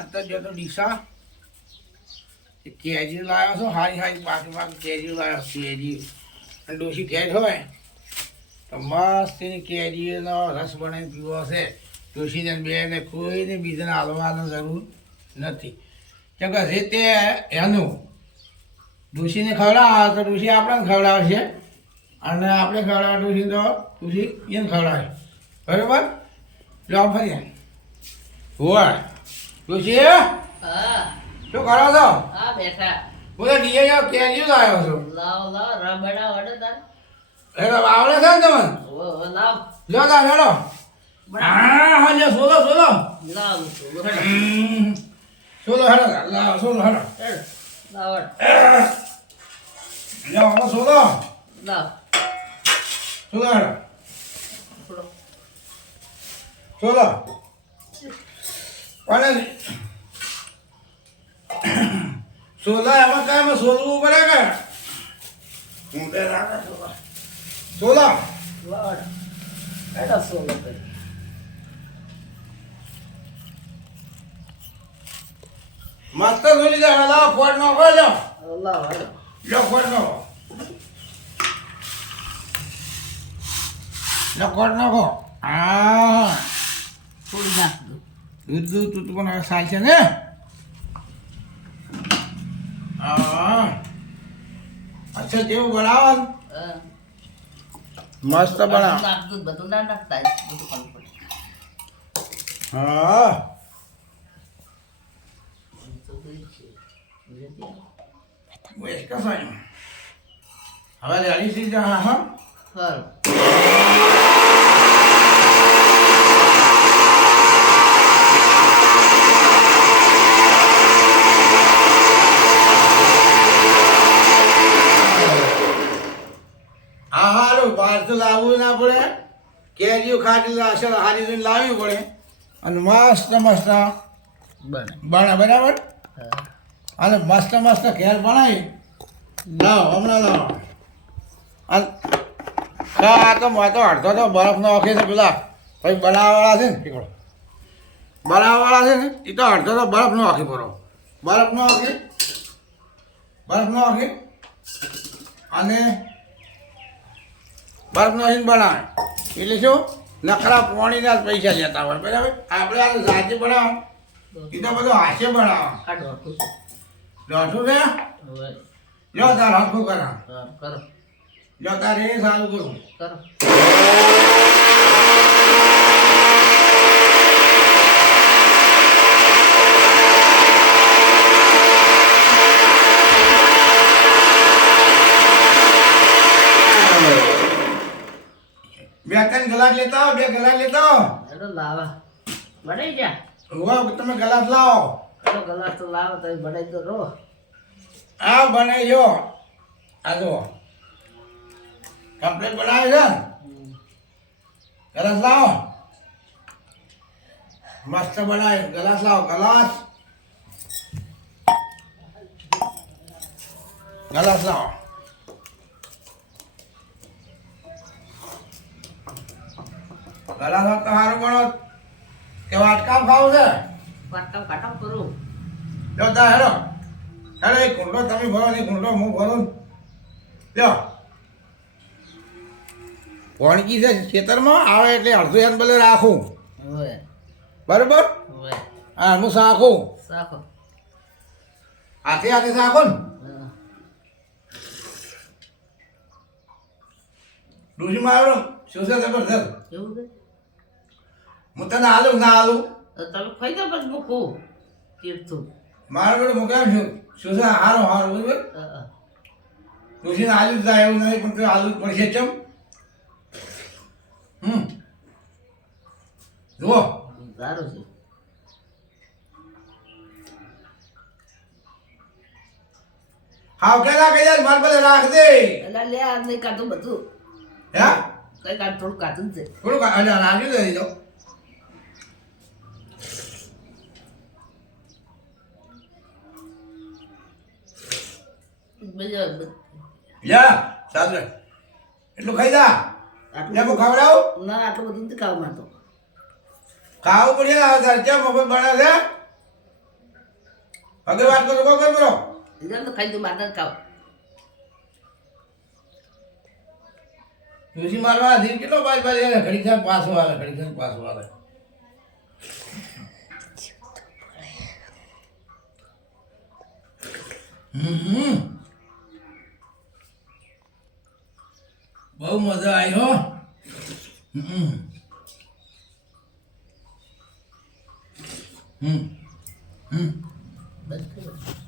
આજ તો જો તો ડીસા કેજી લાવ્યો છો હારી બાકી કેજી લાવ્યો કેજી અને ડોસી કેજ હોય તો મસ્ત એની કેરીનો રસ બનાવીને પીવો છે ડોસીને બેને કોઈને બીજાને હાલવાની જરૂર નથી કેમ કે જે તે એનું ડોસીને ખવડાવે તો ડોસી આપણને ખવડાવશે અને આપણે ખવડાવે ડોસી તો ડોસી એને ખવડાવે બરાબર લો ફરી હોય ડોસી શું કરો છો? હા બેઠા. હું તો ડીએ જાવ કેરીઓ લાવ્યો છું. લાવ રબડા વડે તાર. એટલે આવડે છે ને તમને? ઓ લાવ. લો તા હેડો. હા લે સોલો લાવ સોલો હેડો લાવ સોલો હેડો. લાવ. લો સોલો લાવ. હેડો સોલો પણ સોલા એમાં કાંઈ સોલવું પડે કે હું તે રાખે સોલા લાવ. એડા સોલો કરી. મસ્ત સોલી દે લાવ ફોડ નો ખોલો લાવ. લો ફોડ નો લો ફોડ નાખો હા થોડી નાખ દો. દૂધ પણ સાલ છે ને હા અચ્છા કેવું બનાવવાનું હા. મસ્ત બનાવ નાખ દો બધું ના નાખતા બધું કામ પડે. હા વેચ કસાય હવે લેડી સી જા હા સારું. હા હારું બહાર તો લાવવું ના પડે કેરીઓ ખાટી અસર હારી જોઈને લાવવી પડે અને મસ્ત બને. બના બરાબર હા. અને મસ્ત ઘેર બનાવી લાવો હમણાં લાવો અને હા તો મેં તો અડધો તો બરફનો ઓખે છે પેલા પછી બનાવવાવાળા છે ને પીકડો બનાવવાવાળા છે ને એ તો અડધો તો બરફનો આખી ભરો બરફનો આખી અને બરફનો આખી બનાવે એટલે શું નકરા પાણીના જ પૈસા લેતા હોય બરાબર આપણે આ જાતે બનાવો એ તો બધું હાથે બનાવો આ દોઢું છે. દોઢું છે હવે લો તાર હરખું કરા કરો લો તારે એ સારું કરું કરો. બે ત્રણ ગલાસ લેતા આવો 2 ગલાસ લેતા આવો એડો લાવા. બનાઈ જા. હોવા તમે ગલાસ લાવો એડો ગલાસ તો લાવો તો બનાઈ તો રો. આ બનાવી જો આ જો કમ્પ્લીટ બનાવે છે ને? ગલાસ લાવો મસ્ત બનાવે ગલાસ લાવો ગલાસ લાવો ગલાસ તો સારું બનો કે વાટકા ખાવું છે વાટકા કાટો કરું. લો તા હેડો એક કુંડો તમે ભરો ને કુંડો હું ભરું લ્યો વણકી છે ખેતરમાં આવે એટલે અડધું યાદ ભલે રાખું હવે બરોબર હવે હા હું સાખું સાખો. હાથે સાખો ને હા. ડૂસી મારો શું છે જબરદસ્ત એવું છે. હું તને હાલું ના હાલું તો તમે ખાઈ દો બસ મૂકું તીર્થું. મારા જોડે મૂક્યા શું છે હારો બરોબર હા. ડૂસીને હાલું જ થાય એવું નહીં પણ હાલું જ પડશે ચમ જુઓ સારું છે. હાવ કેલા કહી જાય મારે પેલા રાખ દે એટલે લે આ નહીં કાઢું બધું હે કઈ કાઢ થોડું કાઢું જ છે. થોડુંક રાખ્યું દે દીધો બીજા યા સાદરે એટલું ખાઈ જા લે હું ખવડાવું ના આટલું બધું નથી ખાવા માંગતો. ખાવું પડે ચા મફત બને છે આગળ વાત કરો કોક કરો એટલે તો ખાઈ તો માતા ખાવ ડોશી મારવા હતી કેટલો બાજ બાજ ઘડી ખાન પાછો આવે ઘડી ખાન પાછો આવે બહુ મજા આવી હો બસ કર્યો